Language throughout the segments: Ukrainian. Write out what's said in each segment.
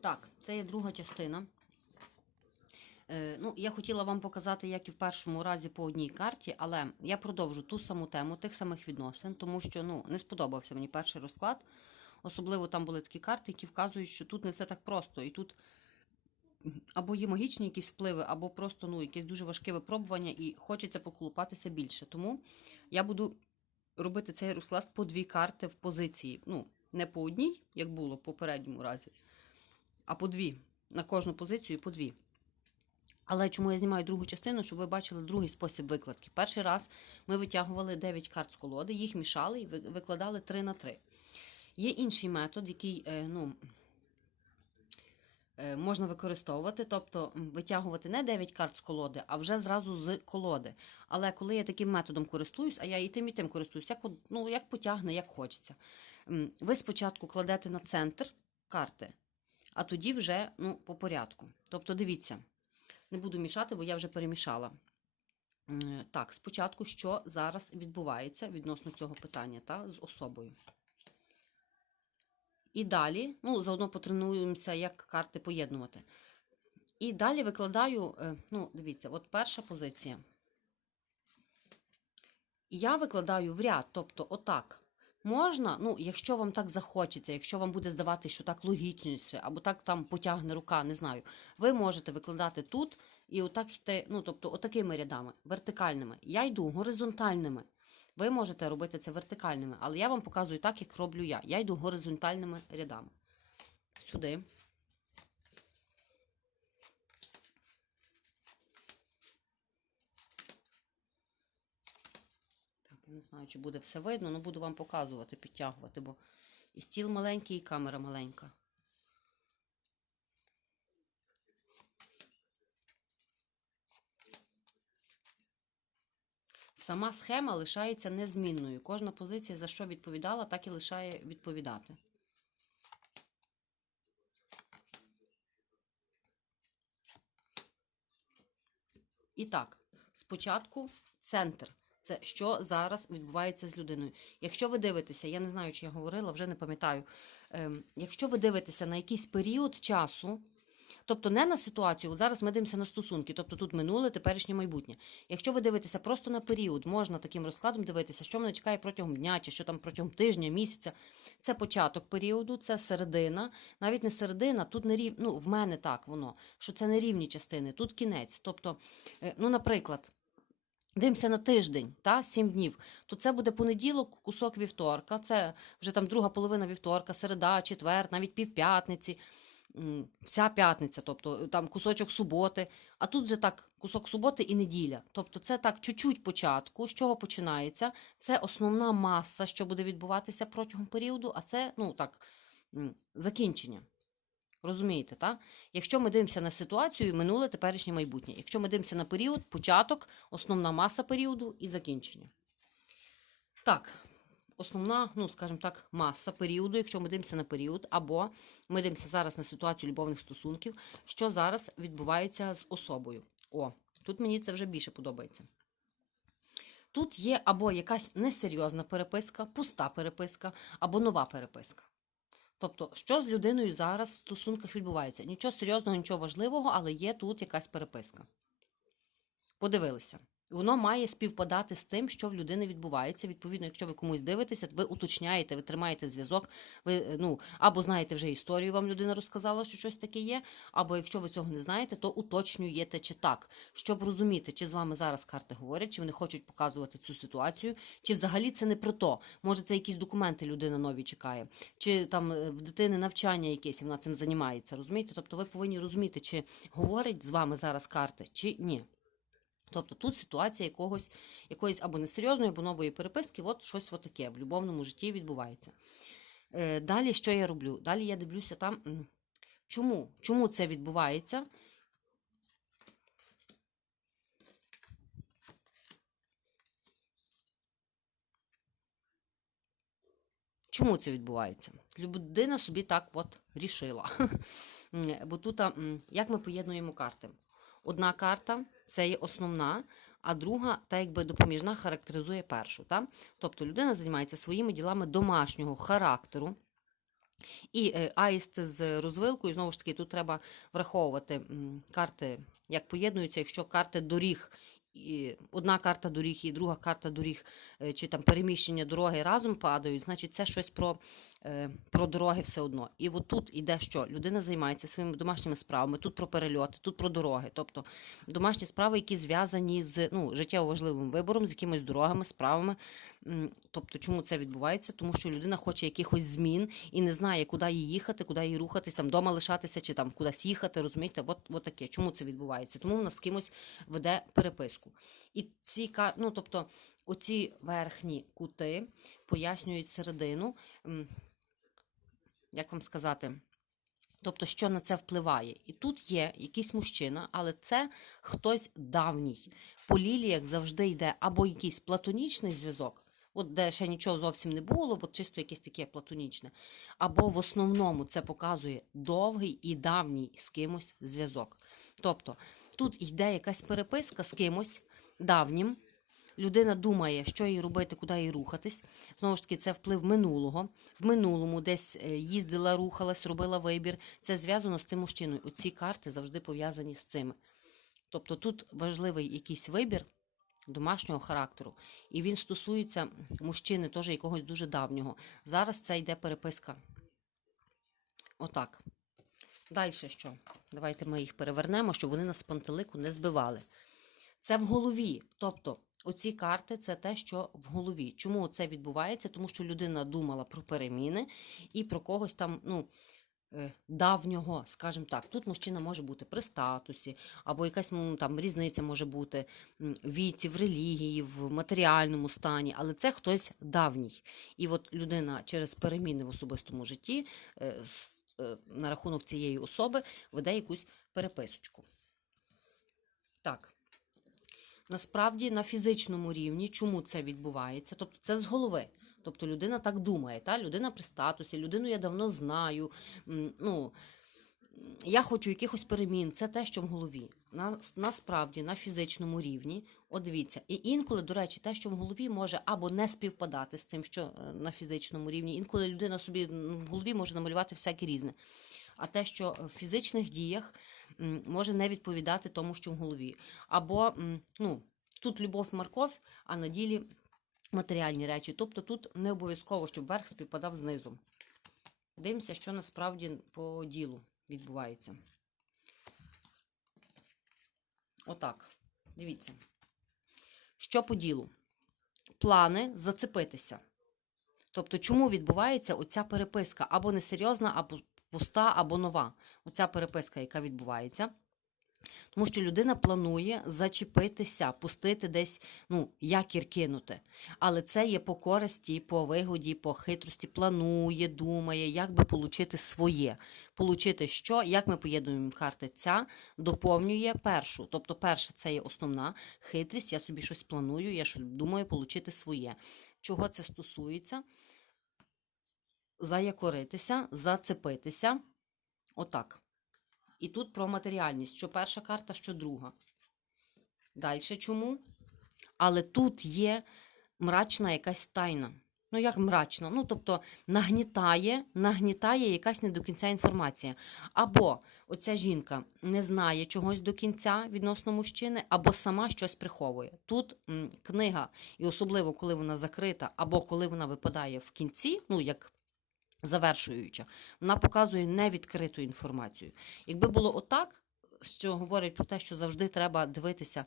Так, це є друга частина. Е, ну, я хотіла вам показати, як і в першому разі по одній карті, але я продовжу ту саму тему тих самих відносин, тому що ну, не сподобався мені перший розклад. Особливо там були такі карти, які вказують, що тут не все так просто. І тут або є магічні якісь впливи, або просто ну, якесь дуже важке випробування, і хочеться поколупатися більше. Тому я буду робити цей розклад по дві карти в позиції. Ну, не по одній, як було в попередньому разі, а по дві. На кожну позицію по дві. Але чому я знімаю другу частину, щоб ви бачили другий спосіб викладки. Перший раз ми витягували 9 карт з колоди, їх мішали і викладали 3 на 3. Є інший метод, який е, ну, е, можна використовувати, тобто витягувати не 9 карт з колоди, а вже зразу з колоди. Але коли я таким методом користуюсь, а я і тим, і тим користуюсь, як, ну, як потягне, як хочеться. Ви спочатку кладете на центр карти, а тоді вже ну, по порядку. Тобто, дивіться, не буду мішати, бо я вже перемішала. Так, спочатку, що зараз відбувається відносно цього питання та, з особою. І далі, ну, заодно потренуємося, як карти поєднувати. І далі викладаю, е, ну, дивіться, от перша позиція. Я викладаю в ряд, тобто отак. Можна, ну, якщо вам так захочеться, якщо вам буде здавати, що так логічніше, або так там потягне рука, не знаю, ви можете викладати тут і отак йти, ну, тобто, отакими рядами, вертикальними. Я йду горизонтальними. Ви можете робити це вертикальними, але я вам показую так, як роблю я. Я йду горизонтальними рядами. Сюди. Не знаю, чи буде все видно, але буду вам показувати, підтягувати, бо і стіл маленький, і камера маленька. Сама схема лишається незмінною. Кожна позиція за що відповідала, так і лишає відповідати. І так, спочатку центр. Це що зараз відбувається з людиною. Якщо ви дивитеся, я не знаю, чи я говорила, вже не пам'ятаю. Ем, якщо ви дивитеся на якийсь період часу, тобто не на ситуацію, зараз ми дивимося на стосунки, тобто тут минуле, теперішнє майбутнє. Якщо ви дивитеся просто на період, можна таким розкладом дивитися, що мене чекає протягом дня, чи що там протягом тижня, місяця. Це початок періоду, це середина, навіть не середина, тут не рів... ну, в мене так воно, що це не рівні частини, тут кінець. Тобто, е, ну, наприклад. Дивимося на тиждень, та, 7 днів, то це буде понеділок, кусок вівторка, це вже там друга половина вівторка, середа, четвер, навіть півп'ятниці, вся п'ятниця, тобто там кусочок суботи. А тут вже так кусок суботи і неділя. Тобто це так чуть-чуть початку, з чого починається. Це основна маса, що буде відбуватися протягом періоду, а це ну так закінчення. Розумієте, так? Якщо ми дивимося на ситуацію, минуле, теперішнє майбутнє. Якщо ми дивимося на період, початок, основна маса періоду і закінчення. Так, основна, ну, скажімо так, маса періоду, якщо ми дивимося на період, або ми дивимося зараз на ситуацію любовних стосунків, що зараз відбувається з особою. О, тут мені це вже більше подобається. Тут є або якась несерйозна переписка, пуста переписка, або нова переписка. Тобто, що з людиною зараз в стосунках відбувається? Нічого серйозного, нічого важливого, але є тут якась переписка. Подивилися. Воно має співпадати з тим, що в людини відбувається. Відповідно, якщо ви комусь дивитеся, ви уточняєте, ви тримаєте зв'язок, ви е, ну або знаєте вже історію, вам людина розказала, що щось таке є, або якщо ви цього не знаєте, то уточнюєте чи так, щоб розуміти, чи з вами зараз карти говорять, чи вони хочуть показувати цю ситуацію, чи взагалі це не про то. Може, це якісь документи людина нові чекає, чи там е, в дитини навчання якесь, і вона цим займається. Розумієте? Тобто ви повинні розуміти, чи говорять з вами зараз карти, чи ні. Тобто тут ситуація якогось, якоїсь або несерйозної, або нової переписки, от щось таке в любовному житті відбувається. Е, далі що я роблю? Далі я дивлюся там, чому? Чому це відбувається? Чому це відбувається? Людина собі так от рішила. Бо тут, як ми поєднуємо карти? Одна карта це є основна, а друга, та якби допоміжна, характеризує першу. Та? Тобто людина займається своїми ділами домашнього характеру. І е, аїст з розвилкою, знову ж таки, тут треба враховувати карти, як поєднуються, якщо карти доріг. І одна карта доріг і друга карта доріг, е, чи там переміщення дороги разом падають, значить це щось про, е, про дороги все одно. І от тут іде що? Людина займається своїми домашніми справами, тут про перельоти, тут про дороги. Тобто домашні справи, які зв'язані з ну, життєво важливим вибором, з якимись дорогами, справами. Тобто, чому це відбувається? Тому що людина хоче якихось змін і не знає, куди їй їхати, куди їй рухатись, там вдома лишатися чи там кудись їхати, розумієте? От, от таке. Чому це відбувається? Тому вона з кимось веде переписку. І ці ну, тобто, оці верхні кути пояснюють середину. Як вам сказати? Тобто, що на це впливає? І тут є якийсь мужчина, але це хтось давній. По ліліях завжди йде або якийсь платонічний зв'язок, от де ще нічого зовсім не було, от чисто якесь таке платонічне. Або в основному це показує довгий і давній з кимось зв'язок. Тобто тут йде якась переписка з кимось давнім. Людина думає, що їй робити, куди їй рухатись. Знову ж таки, це вплив минулого. В минулому десь е, їздила, рухалась, робила вибір. Це зв'язано з цим мужчиною. Оці карти завжди пов'язані з цими. Тобто тут важливий якийсь вибір домашнього характеру, і він стосується мужчини, теж якогось дуже давнього. Зараз це йде переписка. Отак. Далі що? Давайте ми їх перевернемо, щоб вони нас з пантелику не збивали. Це в голові. Тобто, оці карти це те, що в голові. Чому це відбувається? Тому що людина думала про переміни і про когось там, ну. Е, Давнього, скажімо так, тут мужчина може бути при статусі, або якась м, там різниця може бути в віці, в релігії, в матеріальному стані, але це хтось давній. І от людина через переміни в особистому житті е, е, на рахунок цієї особи веде якусь переписочку. Так. Насправді на фізичному рівні, чому це відбувається? Тобто це з голови. Тобто людина так думає, та? людина при статусі, людину я давно знаю. Ну, я хочу якихось перемін. Це те, що в голові. На, насправді на фізичному рівні, от дивіться, і інколи, до речі, те, що в голові може або не співпадати з тим, що е, на фізичному рівні, інколи людина собі в голові може намалювати всяке різне. А те, що в фізичних діях може не відповідати тому, що в голові. Або ну, тут любов морков, а на ділі матеріальні речі. Тобто тут не обов'язково, щоб верх співпадав з низом. Дивимося, що насправді по ділу відбувається. Отак. Дивіться. Що по ділу? Плани зацепитися. Тобто, чому відбувається оця переписка? Або несерйозна, або пуста, або нова. Оця переписка, яка відбувається. Тому що людина планує зачепитися, пустити десь, ну, якір кинути. Але це є по користі, по вигоді, по хитрості, планує, думає, як би получити своє. Получити що, як ми поєднуємо карти ця, доповнює першу. Тобто, перша це є основна хитрість, я собі щось планую, я щось думаю получити своє. Чого це стосується? Заякоритися, зацепитися. Отак. І тут про матеріальність, що перша карта, що друга. Далі чому? Але тут є мрачна якась тайна. Ну, як мрачна? Ну, тобто нагнітає, нагнітає якась не до кінця інформація. Або оця жінка не знає чогось до кінця відносно мужчини, або сама щось приховує. Тут м, книга, і особливо коли вона закрита, або коли вона випадає в кінці, ну як завершуюча, вона показує невідкриту інформацію. Якби було отак, що говорить про те, що завжди треба дивитися,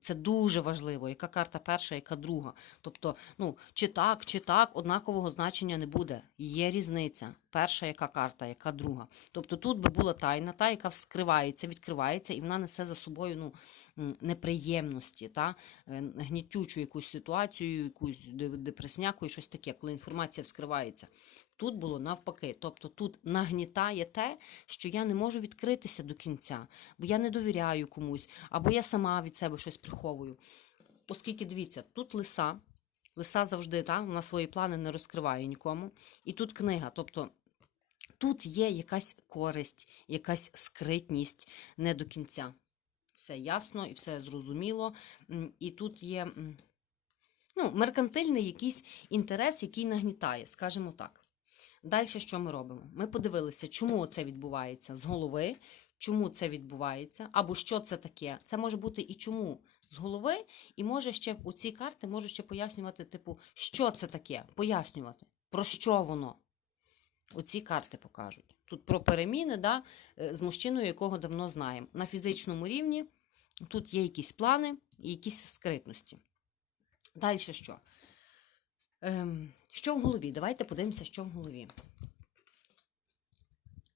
це дуже важливо, яка карта перша, яка друга. Тобто, ну, чи так, чи так, однакового значення не буде. Є різниця. Перша яка карта, яка друга. Тобто тут би була тайна, та, яка вскривається, відкривається, і вона несе за собою ну, неприємності, та, е, гнітючу якусь ситуацію, якусь депресняку і щось таке, коли інформація вскривається. Тут було навпаки. Тобто тут нагнітає те, що я не можу відкритися до кінця, бо я не довіряю комусь, або я сама від себе щось приховую. Оскільки дивіться, тут лиса, лиса завжди та, вона свої плани не розкриває нікому. І тут книга. Тобто тут є якась користь, якась скритність не до кінця. Все ясно і все зрозуміло. І тут є ну, меркантильний якийсь інтерес, який нагнітає, скажімо так. Далі що ми робимо? Ми подивилися, чому це відбувається з голови, чому це відбувається, або що це таке. Це може бути і чому з голови, і може ще у ці карти можуть ще пояснювати, типу, що це таке, пояснювати, про що воно. Оці карти покажуть. Тут про переміни да, е, з мужчиною, якого давно знаємо. На фізичному рівні тут є якісь плани і якісь скритності. Далі що? Ем, що в голові? Давайте подивимося, що в голові.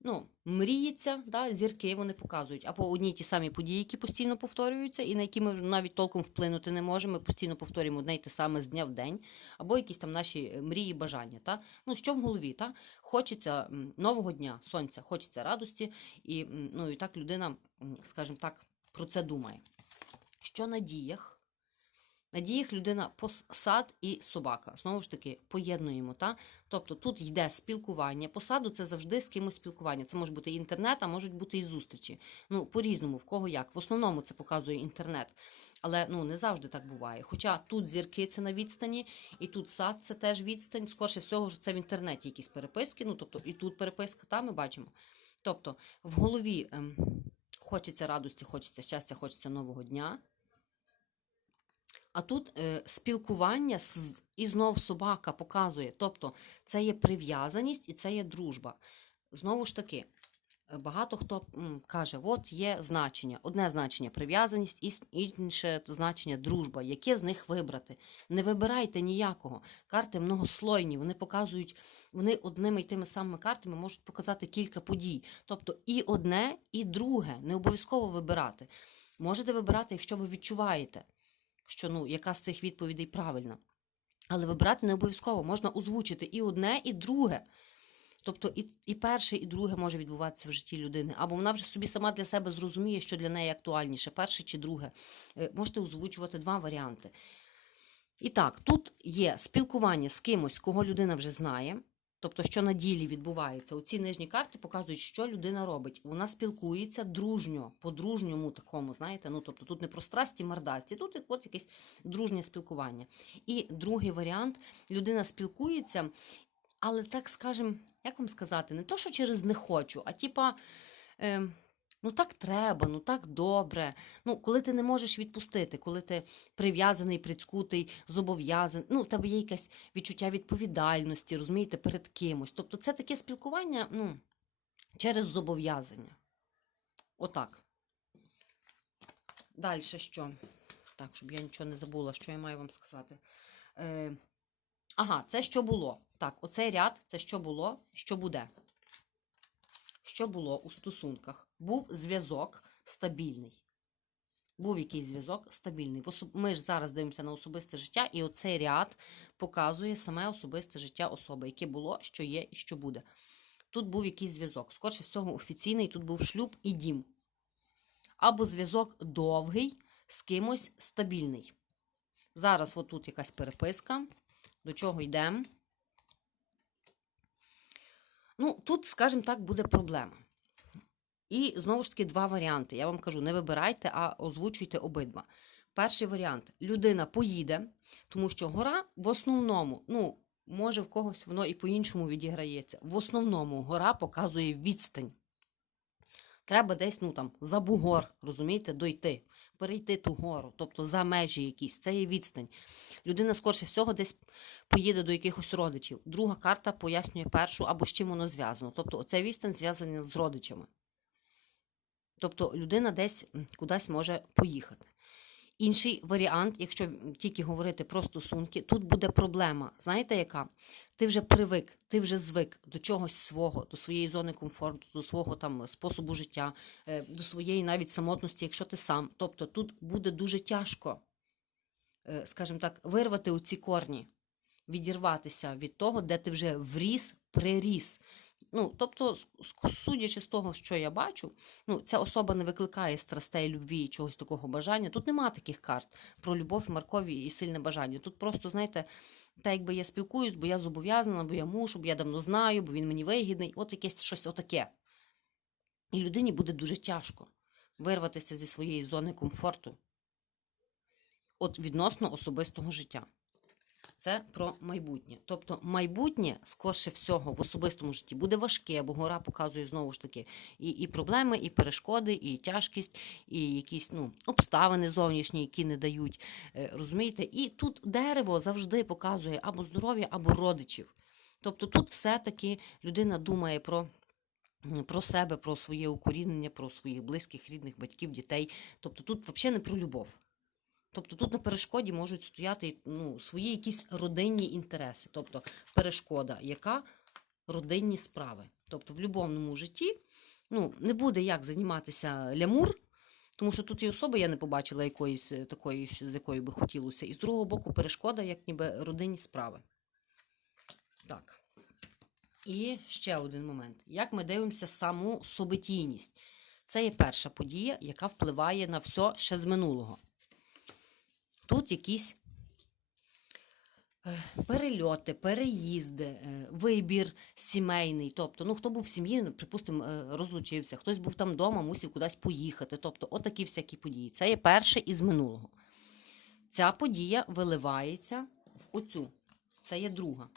Ну, мріється, да, зірки вони показують або одні й ті самі події, які постійно повторюються, і на які ми навіть толком вплинути не можемо. Ми постійно повторюємо одне й те саме з дня в день, або якісь там наші е, мрії, бажання. Та? Ну, що в голові? Та? Хочеться нового дня, сонця, хочеться радості, і, ну, і так людина, скажімо так, про це думає. Що на діях? На діях людина посад і собака. Знову ж таки, поєднуємо. Та? Тобто тут йде спілкування. Посаду це завжди з кимось спілкування. Це може бути інтернет, а можуть бути і зустрічі. Ну, по-різному, в кого як. В основному це показує інтернет. Але ну, не завжди так буває. Хоча тут зірки це на відстані, і тут сад це теж відстань. Скорше всього, що це в інтернеті якісь переписки. Ну, тобто, і тут переписка, там ми бачимо. Тобто, в голові ем, хочеться радості, хочеться щастя, хочеться нового дня. А тут е, спілкування з, і знов собака показує. Тобто це є прив'язаність і це є дружба. Знову ж таки, багато хто м, каже, от є значення. Одне значення прив'язаність, іс- інше значення дружба. Яке з них вибрати? Не вибирайте ніякого. Карти многослойні, вони показують, вони одними й тими самими картами можуть показати кілька подій. Тобто і одне, і друге. Не обов'язково вибирати. Можете вибирати, якщо ви відчуваєте що ну, яка з цих відповідей правильна. Але вибирати не обов'язково, можна озвучити і одне, і друге. Тобто і, і перше, і друге може відбуватися в житті людини. Або вона вже собі сама для себе зрозуміє, що для неї актуальніше, перше чи друге. Е, Можете озвучувати два варіанти. І так, тут є спілкування з кимось, кого людина вже знає. Тобто, що на ділі відбувається. Оці нижні карти показують, що людина робить. Вона спілкується дружньо, по-дружньому такому, знаєте. Ну, тобто тут не про страсті, мордасті, тут от якесь дружнє спілкування. І другий варіант: людина спілкується, але так скажем, як вам сказати, не то, що через не хочу, а типа. Е, Ну, так треба, ну так добре. Ну, коли ти не можеш відпустити, коли ти прив'язаний, прицькутий, зобов'язаний, ну, в тебе є якесь відчуття відповідальності, розумієте, перед кимось. Тобто це таке спілкування ну, через зобов'язання. Отак. Далі що? Так, щоб я нічого не забула, що я маю вам сказати. Е, ага, це що було. Так, оцей ряд це що було, що буде. Що було у стосунках? Був зв'язок стабільний. Був якийсь зв'язок стабільний. Ми ж зараз дивимося на особисте життя, і оцей ряд показує саме особисте життя особи, яке було, що є і що буде. Тут був якийсь зв'язок. Скорше всього, офіційний, тут був шлюб і дім. Або зв'язок довгий з кимось стабільний. Зараз отут якась переписка. До чого йдемо? Ну, тут, скажімо так, буде проблема. І знову ж таки два варіанти. Я вам кажу, не вибирайте, а озвучуйте обидва. Перший варіант: людина поїде, тому що гора в основному, ну, може в когось воно і по-іншому відіграється. В основному гора показує відстань. Треба десь, ну там, за бугор, розумієте, дойти, перейти ту гору, тобто за межі якісь, це є відстань. Людина, скорше всього, десь поїде до якихось родичів. Друга карта пояснює першу або з чим воно зв'язано. Тобто, оця відстань зв'язана з родичами. Тобто людина десь кудись може поїхати. Інший варіант, якщо тільки говорити про стосунки, тут буде проблема. Знаєте, яка? Ти вже привик, ти вже звик до чогось свого, до своєї зони комфорту, до свого там способу життя, е, до своєї навіть самотності, якщо ти сам. Тобто тут буде дуже тяжко, е, скажімо так, вирвати оці корні, відірватися від того, де ти вже вріс, приріс. Ну, тобто, судячи з того, що я бачу, ну, ця особа не викликає страстей, любві чогось такого бажання. Тут нема таких карт про любов, Маркові і сильне бажання. Тут просто, знаєте, та якби я спілкуюсь, бо я зобов'язана, бо я мушу, бо я давно знаю, бо він мені вигідний. От якесь щось отаке. І людині буде дуже тяжко вирватися зі своєї зони комфорту от відносно особистого життя. Це про майбутнє. Тобто майбутнє, скорше всього, в особистому житті буде важке, бо гора показує знову ж таки і, і проблеми, і перешкоди, і тяжкість, і якісь ну, обставини зовнішні, які не дають. е, Розумієте? І тут дерево завжди показує або здоров'я, або родичів. Тобто тут все-таки людина думає про. Про себе, про своє укорінення, про своїх близьких, рідних, батьків, дітей. Тобто тут взагалі не про любов. Тобто тут на перешкоді можуть стояти ну, свої якісь родинні інтереси. Тобто перешкода, яка родинні справи. Тобто в любовному житті ну, не буде як займатися лямур, тому що тут і особи я не побачила якоїсь е, такої, з якою би хотілося. І з другого боку, перешкода, як ніби родинні справи. Так. І ще один момент. Як ми дивимося саму собитійність? Це є перша подія, яка впливає на все ще з минулого. Тут якісь е, перельоти, переїзди, е, вибір сімейний. Тобто, ну хто був в сім'ї, припустимо, е, розлучився, хтось був там вдома, мусив кудись поїхати. Тобто, отакі всякі події. Це є перше із минулого. Ця подія виливається в оцю. Це є друга.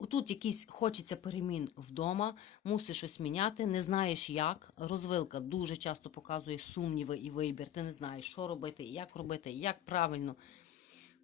Отут якийсь хочеться перемін вдома, мусиш щось міняти, не знаєш як. Розвилка дуже часто показує сумніви і вибір. Ти не знаєш, що робити, як робити, як правильно.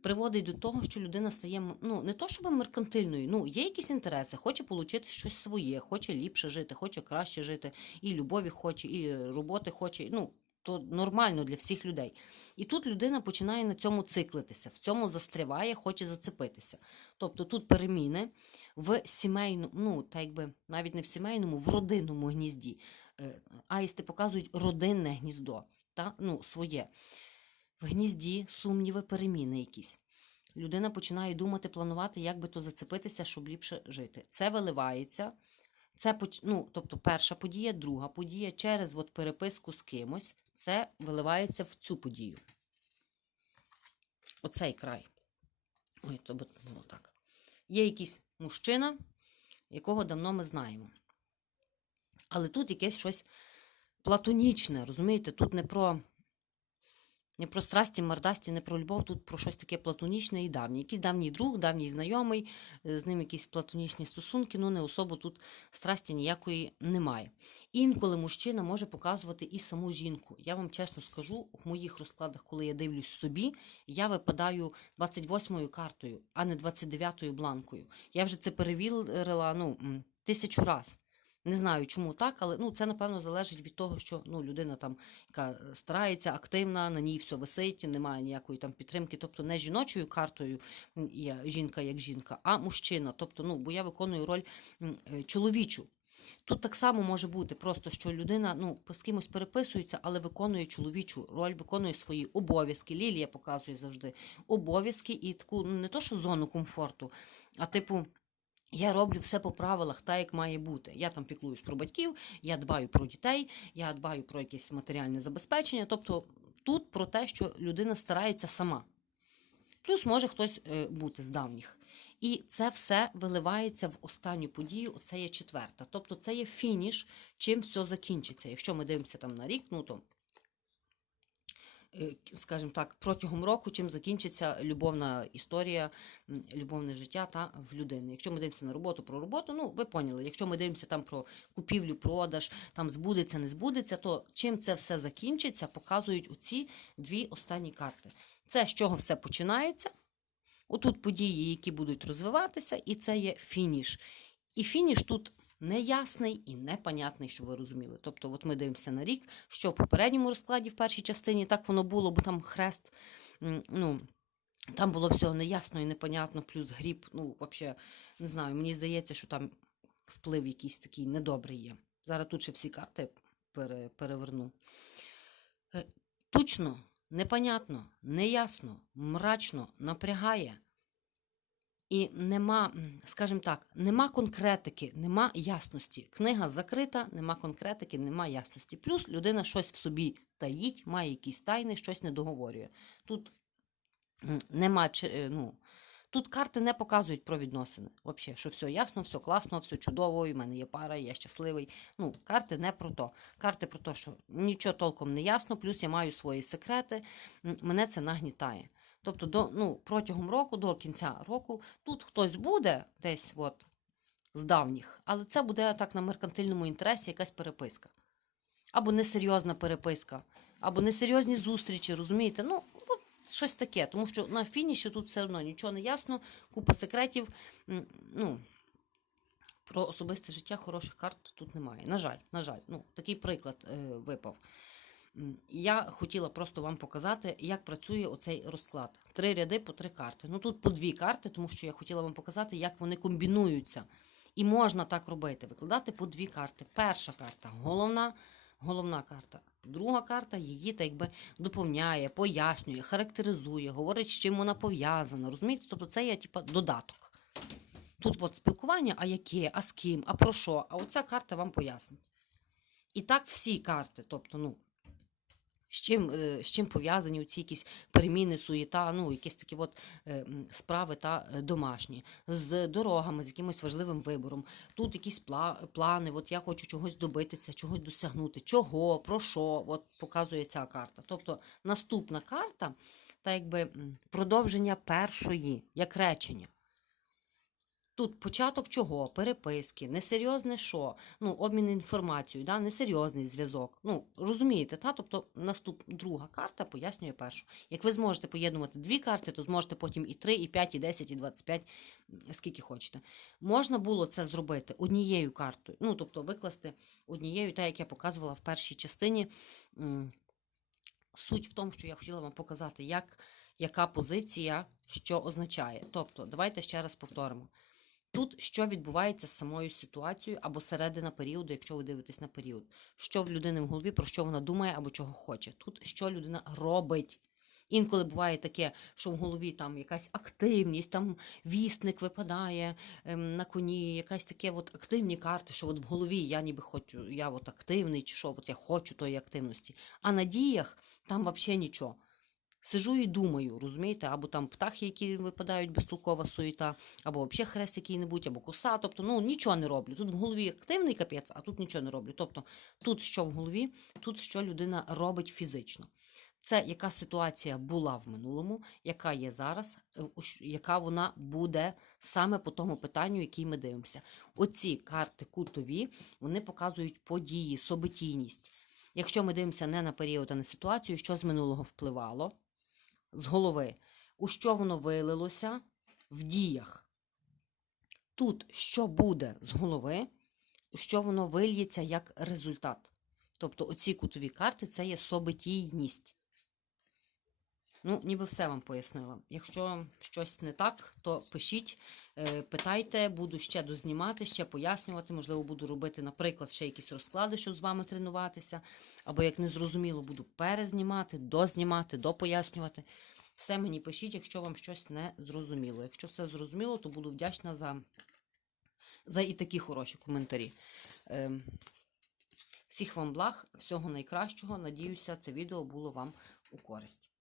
Приводить до того, що людина стає ну, не то, щоб меркантильною, ну, є якісь інтереси, хоче отримати щось своє, хоче ліпше жити, хоче краще жити, і любові хоче, і роботи хоче. Ну, то нормально для всіх людей. І тут людина починає на цьому циклитися, в цьому застряває, хоче зацепитися. Тобто тут переміни в сімейному, ну, так якби навіть не в сімейному, в родинному гнізді. Е, Аїсти показують родинне гніздо, та? ну, своє. В гнізді сумніви, переміни якісь. Людина починає думати, планувати, як би то зацепитися, щоб ліпше жити. Це виливається. Це ну, тобто перша подія, друга подія через от переписку з кимось, це виливається в цю подію. Оцей край. Ой, то було так. Є якийсь мужчина, якого давно ми знаємо. Але тут якесь щось платонічне, розумієте? Тут не про, не про страсті, мордасті, не про любов, тут про щось таке платонічне і давнє. Якийсь давній друг, давній знайомий, е, з ним якісь платонічні стосунки, ну не особо тут страсті ніякої немає. Інколи мужчина може показувати і саму жінку. Я вам чесно скажу, в моїх розкладах, коли я дивлюсь собі, я випадаю 28-ю картою, а не 29-ю бланкою. Я вже це перевірила ну, тисячу раз. Не знаю, чому так, але ну, це, напевно, залежить від того, що ну, людина там, яка е, старається, активна, на ній все висить, немає ніякої там підтримки. Тобто не жіночою картою є жінка як жінка, а мужчина. Тобто, ну, бо я виконую роль е, чоловічу. Тут так само може бути, просто що людина ну, з кимось переписується, але виконує чоловічу роль, виконує свої обов'язки. Лілія показує завжди обов'язки і таку ну, не то, що зону комфорту, а типу. Я роблю все по правилах, так як має бути. Я там піклуюсь про батьків, я дбаю про дітей, я дбаю про якесь матеріальне забезпечення. Тобто тут про те, що людина старається сама. Плюс може хтось е, бути з давніх. І це все виливається в останню подію. Оце є четверта. Тобто це є фініш, чим все закінчиться. Якщо ми дивимося там на рік, ну то, скажімо так, протягом року, чим закінчиться любовна історія, любовне життя та в людини. Якщо ми дивимося на роботу про роботу, ну ви поняли. Якщо ми дивимося там про купівлю, продаж, там збудеться, не збудеться, то чим це все закінчиться, показують оці дві останні карти. Це з чого все починається. Отут події, які будуть розвиватися, і це є фініш. І фініш тут неясний і непонятний, щоб ви розуміли. Тобто, от ми дивимося на рік, що в попередньому розкладі, в першій частині, так воно було, бо там хрест. ну, там було все неясно і непонятно, плюс гріб. Ну, взагалі, не знаю, мені здається, що там вплив якийсь такий недобрий є. Зараз тут ще всі карти пере, переверну. Е, Тучно, непонятно, неясно, мрачно, напрягає. І нема, скажімо так, нема конкретики, нема ясності. Книга закрита, нема конкретики, нема ясності. Плюс людина щось в собі таїть, має якісь тайни, щось не договорює. Тут нема е, ну, тут карти не показують про відносини. Взагалі, що все ясно, все класно, все чудово, і в мене є пара, я щасливий. Ну, карти не про то. Карти про те, що нічого толком не ясно, плюс я маю свої секрети, мене це нагнітає. Тобто до, ну, протягом року, до кінця року, тут хтось буде десь от, з давніх, але це буде так на меркантильному інтересі якась переписка. Або несерйозна переписка, або несерйозні зустрічі, розумієте? Ну, от щось таке, тому що на фініші тут все одно нічого не ясно, купа секретів. Ну, про особисте життя хороших карт тут немає. На жаль, на жаль, ну, такий приклад е, випав. Я хотіла просто вам показати, як працює оцей розклад. Три ряди по три карти. Ну тут по дві карти, тому що я хотіла вам показати, як вони комбінуються. І можна так робити: викладати по дві карти. Перша карта головна, головна карта. Друга карта її так якби доповняє, пояснює, характеризує, говорить, з чим вона пов'язана. Розумієте? Тобто це є типа додаток. Тут от спілкування, а яке, а з ким, а про що? А оця карта вам пояснить. І так всі карти, тобто, ну, з чим, е, з чим пов'язані ці якісь переміни, суєта, ну, якісь такі от е, справи та е, домашні, з дорогами, з якимось важливим вибором. Тут якісь плани, от я хочу чогось добитися, чогось досягнути. Чого, про що, от показує ця карта. Тобто наступна карта, та якби продовження першої, як речення. Тут початок чого? Переписки, несерйозне що? Ну, обмін інформацією, да? несерйозний зв'язок. Ну, розумієте, та? тобто наступ... друга карта пояснює першу. Як ви зможете поєднувати дві карти, то зможете потім і 3, і 5, і 10, і 25, скільки хочете. Можна було це зробити однією картою, ну, тобто викласти однією, так як я показувала в першій частині. Суть в тому, що я хотіла вам показати, як, яка позиція що означає. Тобто, давайте ще раз повторимо. Тут що відбувається з самою ситуацією або середина періоду, якщо ви дивитесь на період. Що в людини в голові, про що вона думає або чого хоче. Тут що людина робить. Інколи буває таке, що в голові там якась активність, там вісник випадає ем, на коні, якась таке от активні карти, що от в голові я ніби хочу, я от активний, чи що, от я хочу тої активності. А на діях там взагалі нічого. Сижу і думаю, розумієте, або там птахи, які випадають безтолкова суєта, або взагалі хрест який-небудь, або коса. Тобто, ну нічого не роблю. Тут в голові активний капець, а тут нічого не роблю. Тобто, тут що в голові, тут що людина робить фізично. Це яка ситуація була в минулому, яка є зараз, е, яка вона буде саме по тому питанню, який ми дивимося. Оці карти кутові вони показують події, событійність. Якщо ми дивимося не на період, а на ситуацію, що з минулого впливало, з голови, у що воно вилилося в діях. Тут що буде з голови, у що воно вильється як результат. Тобто оці кутові карти це є собитійність. Ну, ніби все вам пояснила. Якщо щось не так, то пишіть, питайте, буду ще дознімати, ще пояснювати. Можливо, буду робити, наприклад, ще якісь розклади, щоб з вами тренуватися. Або як не зрозуміло, буду перезнімати, дознімати, допояснювати. Все мені пишіть, якщо вам щось не зрозуміло. Якщо все зрозуміло, то буду вдячна за, за і такі хороші коментарі. Ем, всіх вам благ, всього найкращого. Надіюся, це відео було вам у користь.